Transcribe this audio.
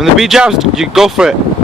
When the beat drops, you go for it.